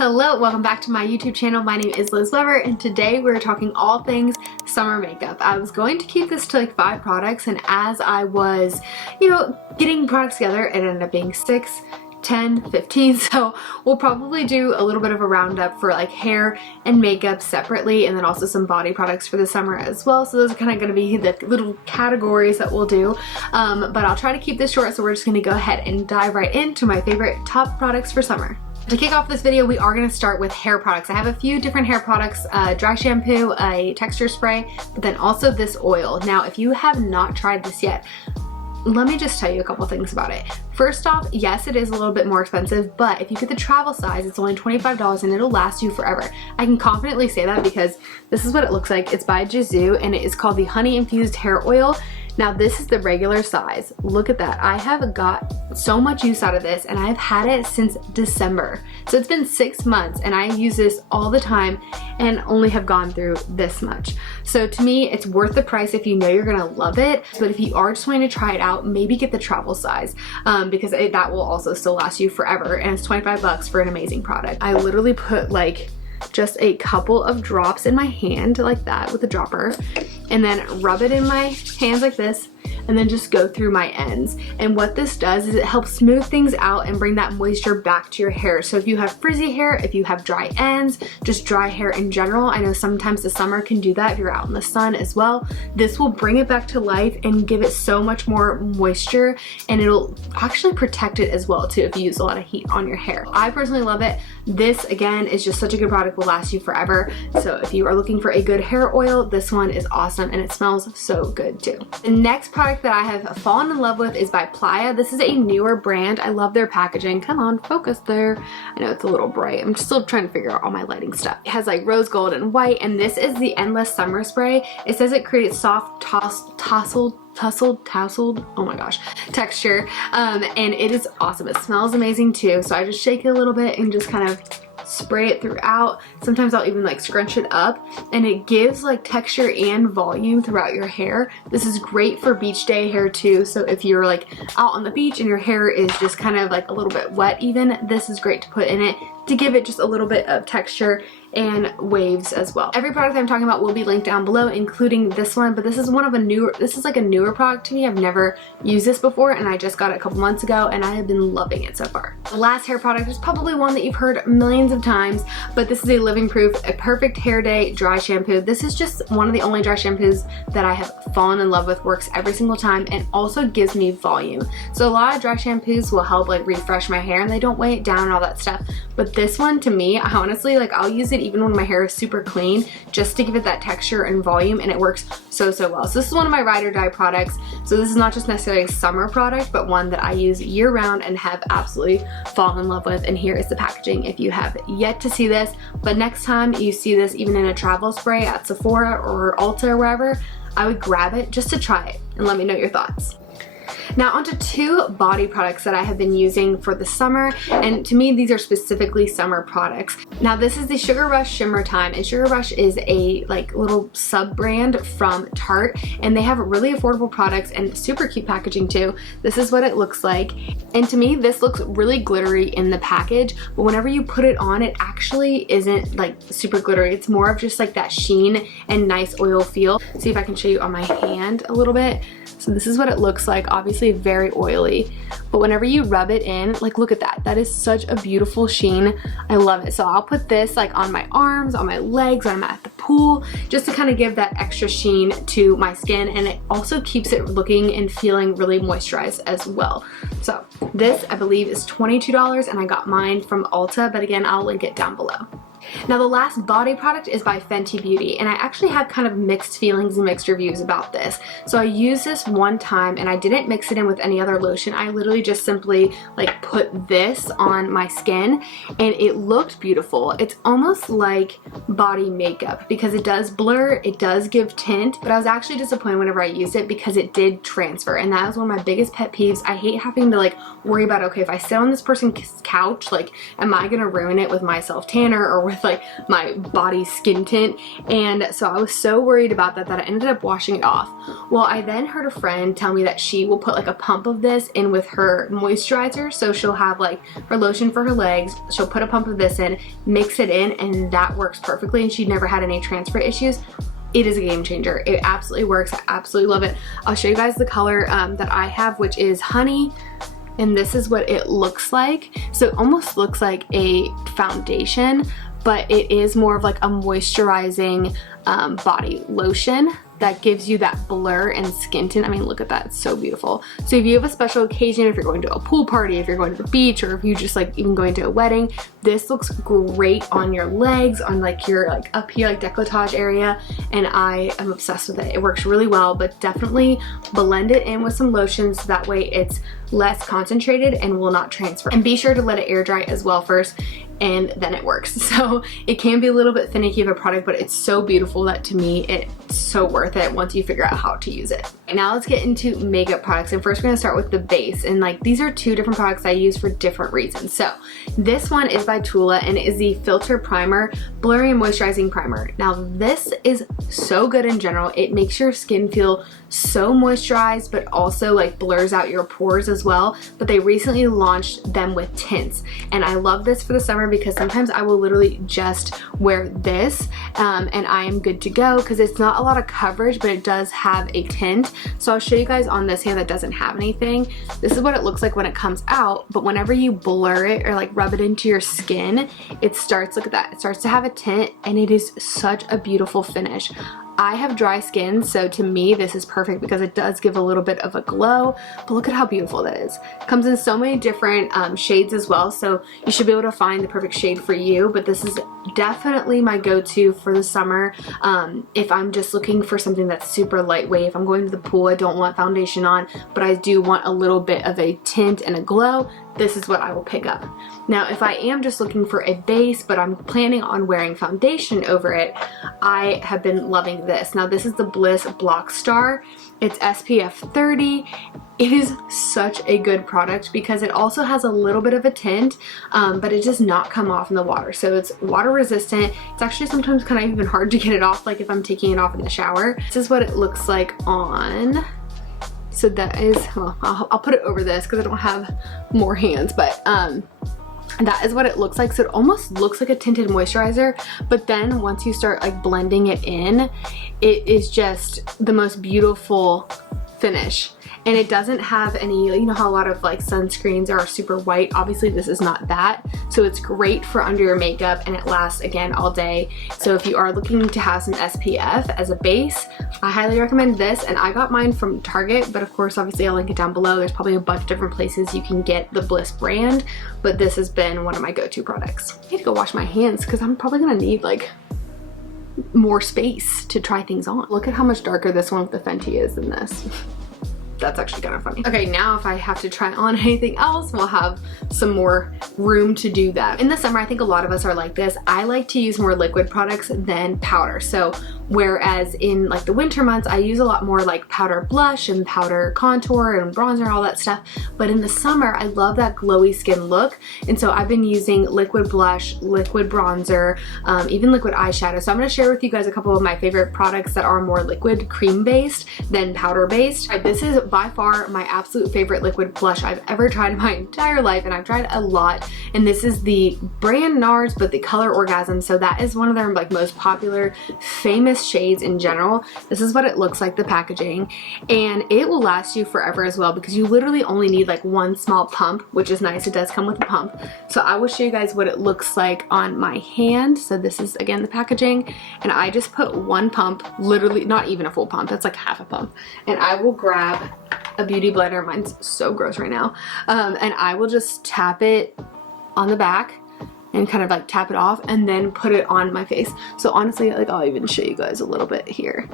Hello, welcome back to my YouTube channel. My name is Liz Weber and today we're talking all things summer makeup. I was going to keep this to like 5 products, and as I was, getting products together, it ended up being 6, 10, 15, so we'll probably do a little bit of a roundup for like hair and makeup separately, and then also some body products for the summer as well. So those are kind of going to be the little categories that we'll do, but I'll try to keep this short, so we're just going to go ahead and dive right into my favorite top products for summer. To kick off this video, we are going to start with hair products. I have a few different hair products, dry shampoo, a texture spray, but then also this oil. Now, if you have not tried this yet, let me just tell you a couple things about it. First off, yes, it is a little bit more expensive, but if you get the travel size, it's only $25 and it'll last you forever. I can confidently say that because this is what it looks like. It's by Jizu and it is called the Honey Infused Hair Oil. Now this is the regular size. Look at that. I have got so much use out of this and I've had it since December. So it's been 6 months and I use this all the time and only have gone through this much. So to me, it's worth the price if you know you're gonna love it. But if you are just wanting to try it out, maybe get the travel size because that will also still last you forever, and it's 25 bucks for an amazing product. I literally put like just a couple of drops in my hand like that with a dropper, and then rub it in my hands like this, and then just go through my ends. And what this does is it helps smooth things out and bring that moisture back to your hair. So if you have frizzy hair, if you have dry ends, just dry hair in general, I know sometimes the summer can do that if you're out in the sun as well, this will bring it back to life and give it so much more moisture, and it'll actually protect it as well too if you use a lot of heat on your hair. I personally love it. This again is just such a good product, will last you forever. So if you are looking for a good hair oil, this one is awesome and it smells so good too. The next product that I have fallen in love with is by Playa. This is a newer brand. I love their packaging. Come on, focus there. I know it's a little bright. I'm still trying to figure out all my lighting stuff. It has like rose gold and white, and this is the Endless Summer Spray. It says it creates soft tasseled, oh my gosh, texture, and it is awesome. It smells amazing too. So I just shake it a little bit and just kind of spray it throughout. Sometimes I'll even like scrunch it up, and it gives like texture and volume throughout your hair. This is great for beach day hair too. So if you're like out on the beach and your hair is just kind of like a little bit wet even, this is great to put in it to give it just a little bit of texture and waves as well. Every product I'm talking about will be linked down below, including this one, but this is like a newer product to me. I've never used this before and I just got it a couple months ago and I have been loving it so far. The last hair product is probably one that you've heard millions of times, but this is a Living Proof, a perfect hair day dry shampoo. This is just one of the only dry shampoos that I have fallen in love with, works every single time, and also gives me volume. So a lot of dry shampoos will help like refresh my hair and they don't weigh it down and all that stuff, but this one to me, I honestly, like, I'll use it even when my hair is super clean just to give it that texture and volume, and it works so well. So this is one of my ride or die products. So this is not just necessarily a summer product, but one that I use year round and have absolutely fallen in love with. And here is the packaging if you have yet to see this, but next time you see this even in a travel spray at Sephora or Ulta or wherever, I would grab it just to try it and let me know your thoughts. Now onto 2 body products that I have been using for the summer, and to me these are specifically summer products. Now this is the Sugar Rush Shimmer Time, and Sugar Rush is a like little sub brand from Tarte, and they have really affordable products and super cute packaging too. This is what it looks like, and to me this looks really glittery in the package, but whenever you put it on, it actually isn't like super glittery. It's more of just like that sheen and nice oil feel. See if I can show you on my hand a little bit. So this is what it looks like, obviously very oily, but whenever you rub it in, like look at that, that is such a beautiful sheen. I love it. So I'll put this like on my arms, on my legs, when I'm at the pool, just to kind of give that extra sheen to my skin, and it also keeps it looking and feeling really moisturized as well. So this I believe is $22 and I got mine from Ulta, but again I'll link it down below. Now the last body product is by Fenty Beauty, and I actually have kind of mixed feelings and mixed reviews about this. So I used this one time and I didn't mix it in with any other lotion. I literally just simply like put this on my skin and it looked beautiful. It's almost like body makeup because it does blur, it does give tint, but I was actually disappointed whenever I used it because it did transfer, and that was one of my biggest pet peeves. I hate having to like worry about, okay, if I sit on this person's couch, like am I gonna ruin it with my self tanner or with like my body skin tint, and so I was so worried about that I ended up washing it off. Well, I then heard a friend tell me that she will put like a pump of this in with her moisturizer, so she'll have like her lotion for her legs, she'll put a pump of this in, mix it in, and that works perfectly, and she never had any transfer issues. It is a game changer. It absolutely works. I absolutely love it. I'll show you guys the color that I have, which is Honey, and this is what it looks like. So it almost looks like a foundation, but it is more of like a moisturizing body lotion that gives you that blur and skin tint. I mean, look at that, it's so beautiful. So if you have a special occasion, if you're going to a pool party, if you're going to the beach, or if you just like even going to a wedding, this looks great on your legs, on like your like up here, like décolletage area, and I am obsessed with it. It works really well, but definitely blend it in with some lotions so that way it's less concentrated and will not transfer. And be sure to let it air dry as well first, and then it works. So it can be a little bit finicky of a product, but it's so beautiful that to me it's so worth it once you figure out how to use it. And now let's get into makeup products, and first we're gonna start with the base, and like these are two different products I use for different reasons. So this one is by Tula, and it is the Filter Primer Blurring and Moisturizing Primer. Now this is so good in general. It makes your skin feel so moisturized, but also like blurs out your pores as well. But they recently launched them with tints, and I love this for the summer because sometimes I will literally just wear this and I am good to go because it's not a lot of coverage, but it does have a tint. So I'll show you guys on this hand that doesn't have anything. This is what it looks like when it comes out, but whenever you blur it or like rub it into your skin, it starts, look at that, it starts to have a tint, and it is such a beautiful finish. I have dry skin, so to me this is perfect because it does give a little bit of a glow, but look at how beautiful that is. It comes in so many different shades as well, so you should be able to find the perfect shade for you, but this is definitely my go-to for the summer. If I'm just looking for something that's super lightweight, if I'm going to the pool, I don't want foundation on, but I do want a little bit of a tint and a glow, this is what I will pick up. Now, if I am just looking for a base, but I'm planning on wearing foundation over it, I have been loving this. Now, this is the Bliss Block Star. It's SPF 30. It is such a good product because it also has a little bit of a tint, but it does not come off in the water. So it's water resistant. It's actually sometimes kind of even hard to get it off, like if I'm taking it off in the shower. This is what it looks like on. So that is, well, I'll put it over this because I don't have more hands, but that is what it looks like. So it almost looks like a tinted moisturizer, but then once you start like blending it in, it is just the most beautiful finish. And it doesn't have any, you know how a lot of like sunscreens are super white, obviously this is not that, so it's great for under your makeup, and it lasts again all day. So if you are looking to have some SPF as a base, I highly recommend this, and I got mine from Target, but of course obviously I'll link it down below. There's probably a bunch of different places you can get the Bliss brand, but this has been one of my go-to products. I need to go wash my hands because I'm probably gonna need like more space to try things on. Look at how much darker this one with the Fenty is than this. That's actually kind of funny. Okay, now if I have to try on anything else, we'll have some more room to do that. In the summer, I think a lot of us are like this. I like to use more liquid products than powder. So whereas in like the winter months, I use a lot more like powder blush and powder contour and bronzer and all that stuff. But in the summer, I love that glowy skin look. And so I've been using liquid blush, liquid bronzer, even liquid eyeshadow. So I'm gonna share with you guys a couple of my favorite products that are more liquid cream based than powder based. All right, this is by far my absolute favorite liquid blush I've ever tried in my entire life, and I've tried a lot, and this is the brand NARS, but the color Orgasm. So that is one of their like most popular famous shades in general. This is what it looks like, the packaging, and it will last you forever as well because you literally only need like one small pump, which is nice. It does come with a pump. So I will show you guys what it looks like on my hand. So this is again the packaging, and I just put one pump, literally not even a full pump, that's like half a pump, and I will grab a beauty blender. Mine's so gross right now, and I will just tap it on the back and kind of like tap it off and then put it on my face. So honestly, like I'll even show you guys a little bit here.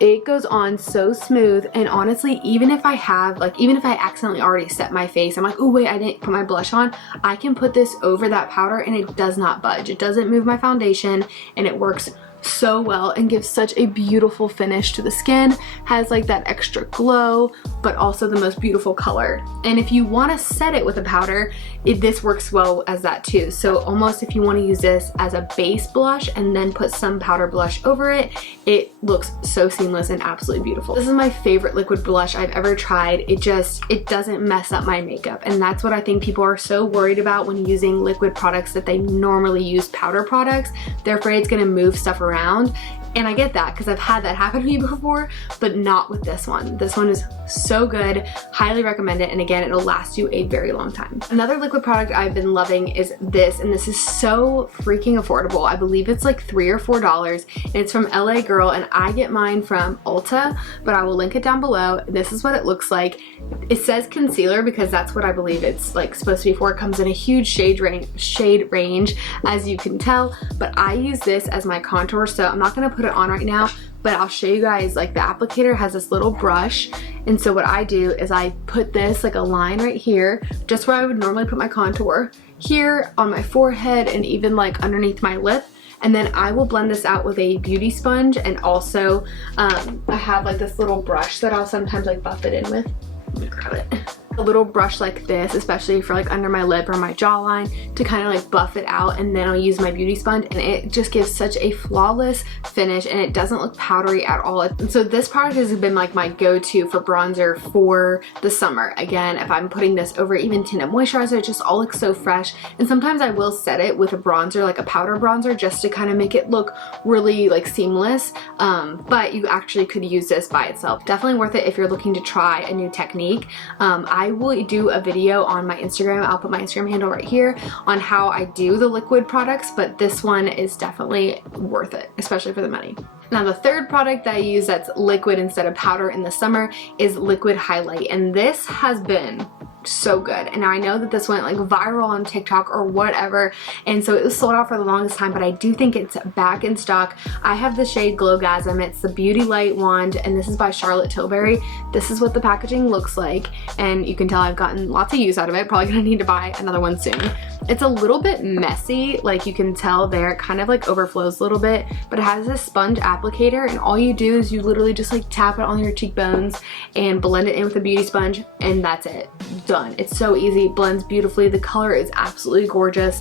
It goes on so smooth, and honestly, even if I accidentally already set my face, I'm like, oh wait, I didn't put my blush on, I can put this over that powder and it does not budge. It doesn't move my foundation, and it works so well and gives such a beautiful finish to the skin. Has like that extra glow, but also the most beautiful color. And if you want to set it with a powder, this works well as that too. So almost if you want to use this as a base blush and then put some powder blush over it, it looks so seamless and absolutely beautiful. This is my favorite liquid blush I've ever tried. It doesn't mess up my makeup, and that's what I think people are so worried about when using liquid products that they normally use powder products. They're afraid it's going to move stuff around. And I get that because I've had that happen to me before, but not with this one. This one is so good. Highly recommend it. And again, it'll last you a very long time. Another liquid product I've been loving is this, and this is so freaking affordable. I believe it's like $3 or $4, and it's from LA Girl, and I get mine from Ulta, but I will link it down below. This is what it looks like. It says concealer because that's what I believe it's like supposed to be for. It comes in a huge shade range, as you can tell, but I use this as my contour, so I'm not gonna put it on right now, but I'll show you guys. Like, the applicator has this little brush, and so what I do is I put this like a line right here, just where I would normally put my contour, here on my forehead and even like underneath my lip. And then I will blend this out with a beauty sponge, and also I have like this little brush that I'll sometimes like buff it in with. Let me grab it. A little brush like this, especially for like under my lip or my jawline, to kind of like buff it out, and then I'll use my beauty sponge, and it just gives such a flawless finish, and it doesn't look powdery at all. And so this product has been like my go-to for bronzer for the summer. Again, if I'm putting this over even tinted moisturizer, it just all looks so fresh. And sometimes I will set it with a bronzer, like a powder bronzer, just to kind of make it look really like seamless. But you actually could use this by itself. Definitely worth it if you're looking to try a new technique. I will do a video on my Instagram. I'll put my Instagram handle right here on how I do the liquid products, but this one is definitely worth it, especially for the money. Now, the third product that I use that's liquid instead of powder in the summer is liquid highlight, and this has been so good. And I know that this went like viral on TikTok or whatever, and so it was sold out for the longest time, but I do think it's back in stock. I have the shade Glowgasm. It's the Beauty Light wand, and this is by Charlotte Tilbury. This is what the packaging looks like, and you can tell I've gotten lots of use out of it. Probably gonna need to buy another one soon. It's a little bit messy, like you can tell there. It kind of like overflows a little bit, but it has this sponge applicator, and all you do is you literally just like tap it on your cheekbones and blend it in with a beauty sponge, and that's it. Done. It's so easy. It blends beautifully. The color is absolutely gorgeous.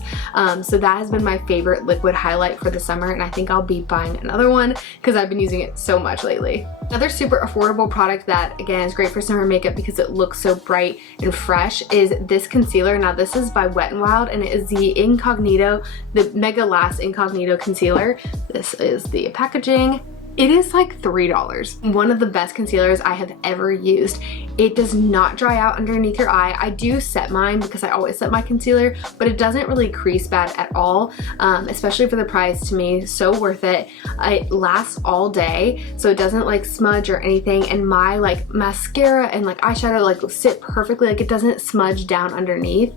So that has been my favorite liquid highlight for the summer, and I think I'll be buying another one because I've been using it so much lately. Another super affordable product that again is great for summer makeup because it looks so bright and fresh is this concealer. Now, this is by Wet n Wild, and it is the Mega Last Incognito Concealer. This is the packaging. It is like $3. One of the best concealers I have ever used. It does not dry out underneath your eye. I do set mine because I always set my concealer, but it doesn't really crease bad at all, especially for the price. To me, so worth it. It lasts all day, so it doesn't like smudge or anything, and my like mascara and like eyeshadow like sit perfectly. Like, it doesn't smudge down underneath,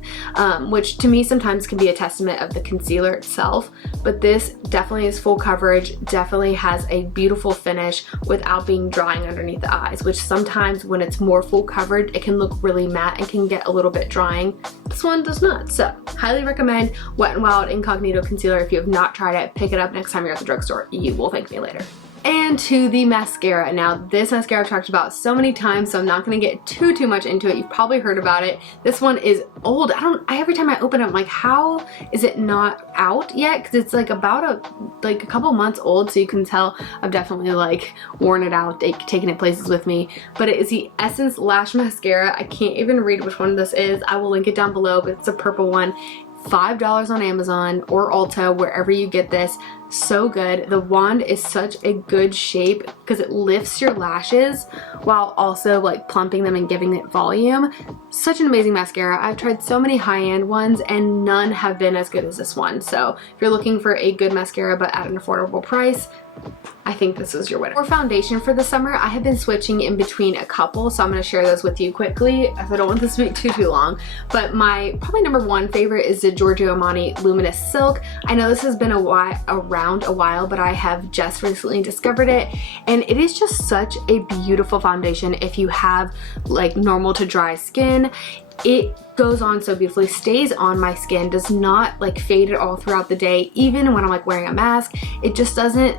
which to me sometimes can be a testament of the concealer itself, but this definitely is full coverage, definitely has a beautiful finish without being drying underneath the eyes, which sometimes when it's more full coverage, it can look really matte and can get a little bit drying. This one does not. So highly recommend Wet n Wild Incognito Concealer. If you have not tried it, pick it up next time you're at the drugstore. You will thank me later. And to the mascara. Now, this mascara I've talked about so many times, so I'm not going to get too much into it. You've probably heard about it. This one is old. Every time I open it, I'm like, how is it not out yet? Because it's like about a couple months old, so you can tell I've definitely like worn it out, taken it places with me. But it is the Essence Lash Mascara. I can't even read which one this is. I will link it down below, but it's a purple one. $5 on Amazon or Ulta, wherever you get this. So good. The wand is such a good shape because it lifts your lashes while also like plumping them and giving it volume. Such an amazing mascara. I've tried so many high-end ones and none have been as good as this one. So if you're looking for a good mascara but at an affordable price, I think this is your winner. For foundation for the summer, I have been switching in between a couple, so I'm going to share those with you quickly as I don't want this to be too long. But my probably number one favorite is the Giorgio Armani Luminous Silk. I know this has been around a while, but I have just recently discovered it, and it is just such a beautiful foundation if you have like normal to dry skin. it goes on so beautifully, stays on my skin, does not like fade at all throughout the day. Even when I'm like wearing a mask, it just doesn't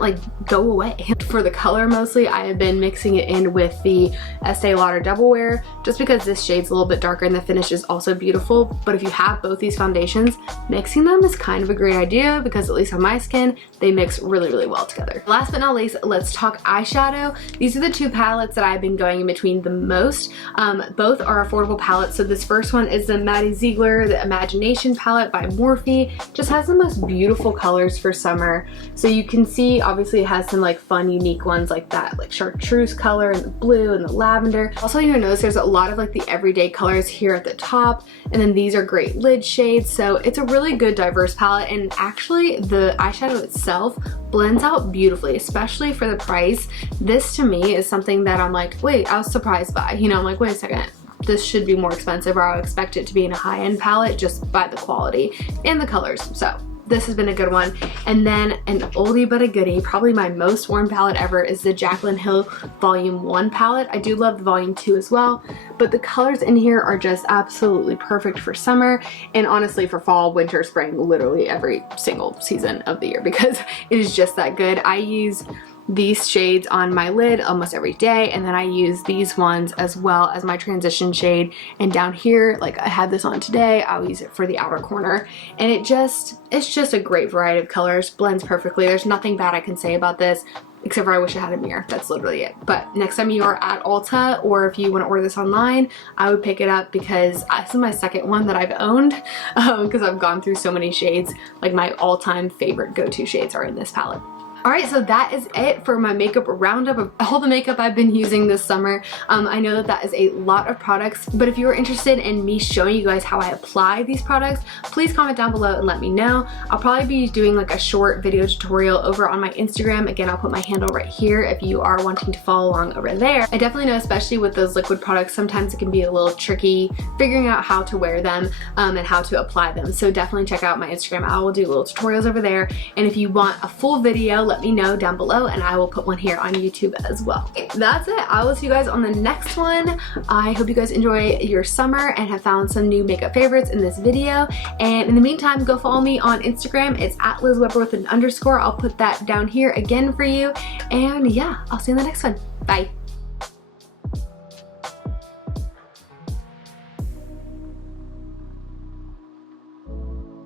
like go away. For the color mostly, I have been mixing it in with the Estee Lauder Double Wear, just because this shade's a little bit darker and the finish is also beautiful. But if you have both these foundations, mixing them is kind of a great idea, because at least on my skin, they mix really, really well together. Last but not least, let's talk eyeshadow. These are the two palettes that I've been going in between the most. Both are affordable palettes. So this first one is the Maddie Ziegler, the Imagination palette by Morphe. Just has the most beautiful colors for summer. So you can see, obviously it has some like fun, unique ones like that, like chartreuse color and the blue and the lavender. Also, you'll notice there's a lot of like the everyday colors here at the top, and then these are great lid shades. So it's a really good diverse palette, and actually the eyeshadow itself blends out beautifully, especially for the price. This to me is something that I'm like, wait, I was surprised by. You know, I'm like, wait a second, this should be more expensive, or I would expect it to be in a high-end palette just by the quality and the colors. So this has been a good one. And then an oldie but a goodie, probably my most worn palette ever, is the Jaclyn Hill Volume 1 palette. I do love the Volume 2 as well, but the colors in here are just absolutely perfect for summer, and honestly for fall, winter, spring, literally every single season of the year, because it is just that good. I use these shades on my lid almost every day, and then I use these ones as well as my transition shade. And down here, like I had this on today, I'll use it for the outer corner, and it's just a great variety of colors, blends perfectly. There's nothing bad I can say about this, except for I wish I had a mirror. That's literally it. But next time you are at Ulta, or if you want to order this online, I would pick it up, because this is my second one that I've owned, because I've gone through so many shades. Like my all-time favorite go-to shades are in this palette. Alright, so that is it for my makeup roundup of all the makeup I've been using this summer. I know that that is a lot of products, but if you are interested in me showing you guys how I apply these products, please comment down below and let me know. I'll probably be doing like a short video tutorial over on my Instagram. Again, I'll put my handle right here if you are wanting to follow along over there. I definitely know, especially with those liquid products, sometimes it can be a little tricky figuring out how to wear them and how to apply them. So definitely check out my Instagram. I will do little tutorials over there. And if you want a full video, let me know down below, and I will put one here on YouTube as well. Okay, that's it. I will see you guys on the next one. I hope you guys enjoy your summer and have found some new makeup favorites in this video. And in the meantime, go follow me on Instagram. It's at Liz Weber with an underscore. I'll put that down here again for you. And yeah, I'll see you in the next one. Bye.